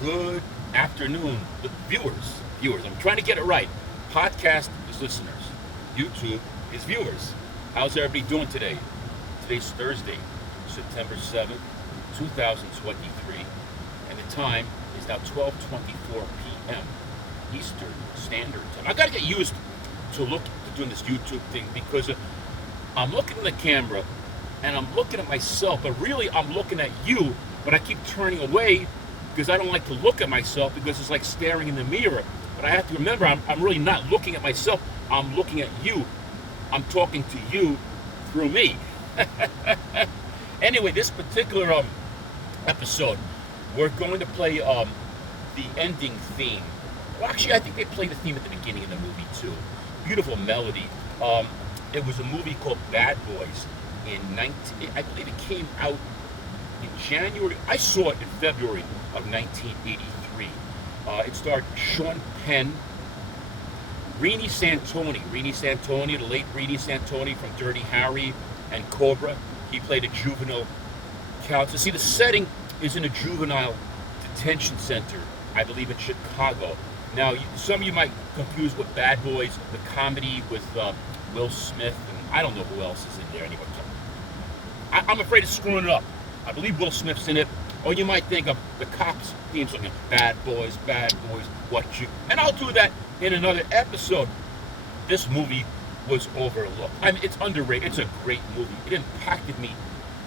Good afternoon, viewers. Viewers, I'm trying to get it right. Podcast is listeners. YouTube is viewers. How's everybody doing today? Today's Thursday, September 7th, 2023, and the time is now 12:24 p.m. Eastern Standard Time. I gotta get used to doing this YouTube thing because I'm looking at the camera and I'm looking at myself, but really I'm looking at you, but I keep turning away because I don't like to look at myself because it's like staring in the mirror. But I have to remember I'm really not looking at myself. I'm looking at you. I'm talking to you through me. Anyway, this particular episode, we're going to play the ending theme. Well, actually, I think they play the theme at the beginning of the movie too. Beautiful melody. It was a movie called Bad Boys I believe it came out in January. I saw it in February of 1983. It starred Sean Penn, Rini Santoni, the late Rini Santoni from Dirty Harry and Cobra. He played a juvenile counselor. See, the setting is in a juvenile detention center, I believe in Chicago. Now, some of you might confuse with Bad Boys, the comedy with Will Smith, and I don't know who else is in there anymore. I'm afraid of screwing it up. I believe Will Smith's in it. Or you might think of the Cops theme song, Bad Boys, what you... And I'll do that in another episode. This movie was overlooked. I mean, it's underrated. It's a great movie. It impacted me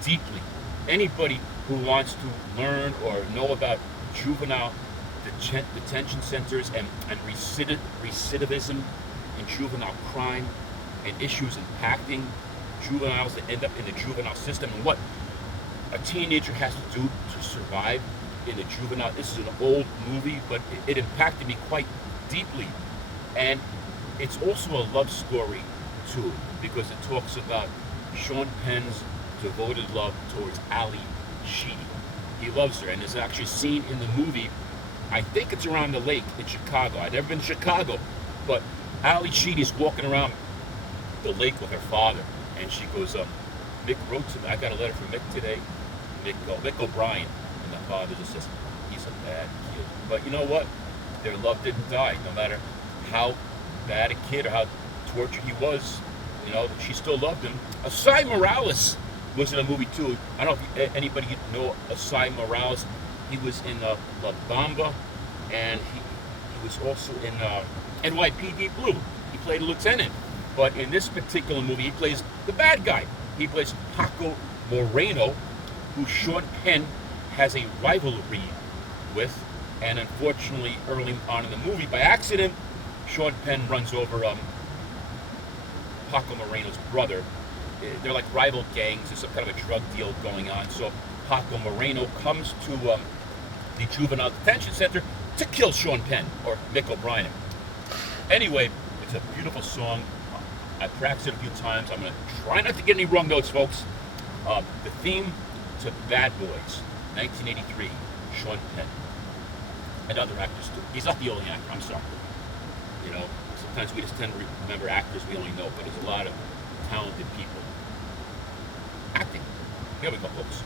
deeply. Anybody who wants to learn or know about juvenile detention centers and recidivism and juvenile crime and issues impacting juveniles that end up in the juvenile system and what a teenager has to do to survive in a juvenile. This is an old movie, but it impacted me quite deeply. And it's also a love story too, because it talks about Sean Penn's devoted love towards Ali Sheedy. He loves her, and there's actually a scene in the movie, I think it's around the lake in Chicago. I've never been to Chicago, but Ali Sheedy's walking around the lake with her father, and she goes, Mick wrote to me, I got a letter from Mick today. Mick O'Brien, and the father just says, he's a bad kid. But you know what? Their love didn't die, no matter how bad a kid or how tortured he was. You know, she still loved him. Asai Morales was in a movie too. I don't know if anybody know Asai Morales. He was in La Bamba, and he was also in NYPD Blue. He played a lieutenant. But in this particular movie, he plays the bad guy. He plays Paco Moreno, who Sean Penn has a rivalry with. And unfortunately, early on in the movie, by accident, Sean Penn runs over Paco Moreno's brother. They're like rival gangs. There's some kind of a drug deal going on. So Paco Moreno comes to the juvenile detention center to kill Sean Penn, or Mick O'Brien. Anyway, it's a beautiful song. I practiced it a few times. I'm going to try not to get any wrong notes, folks. The theme to Bad Boys, 1983, Sean Penn. And other actors too. He's not the only actor, I'm sorry. You know, sometimes we just tend to remember actors we only know, but there's a lot of talented people acting. Here we go, folks.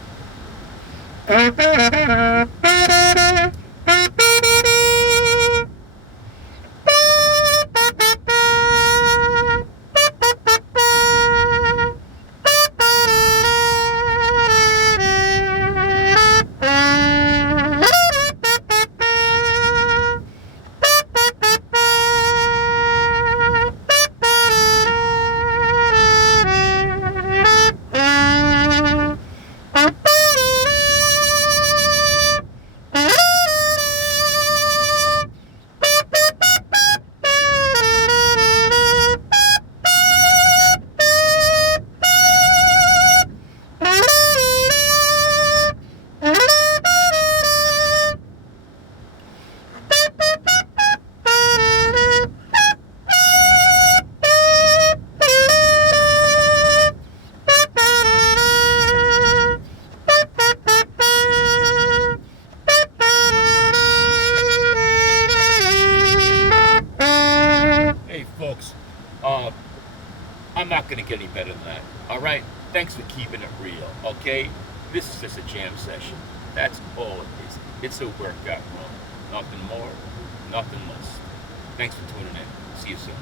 I'm not going to get any better than that. All right? Thanks for keeping it real, okay? This is just a jam session. That's all it is. It's a workout, bro. Nothing more, nothing less. Thanks for tuning in. See you soon.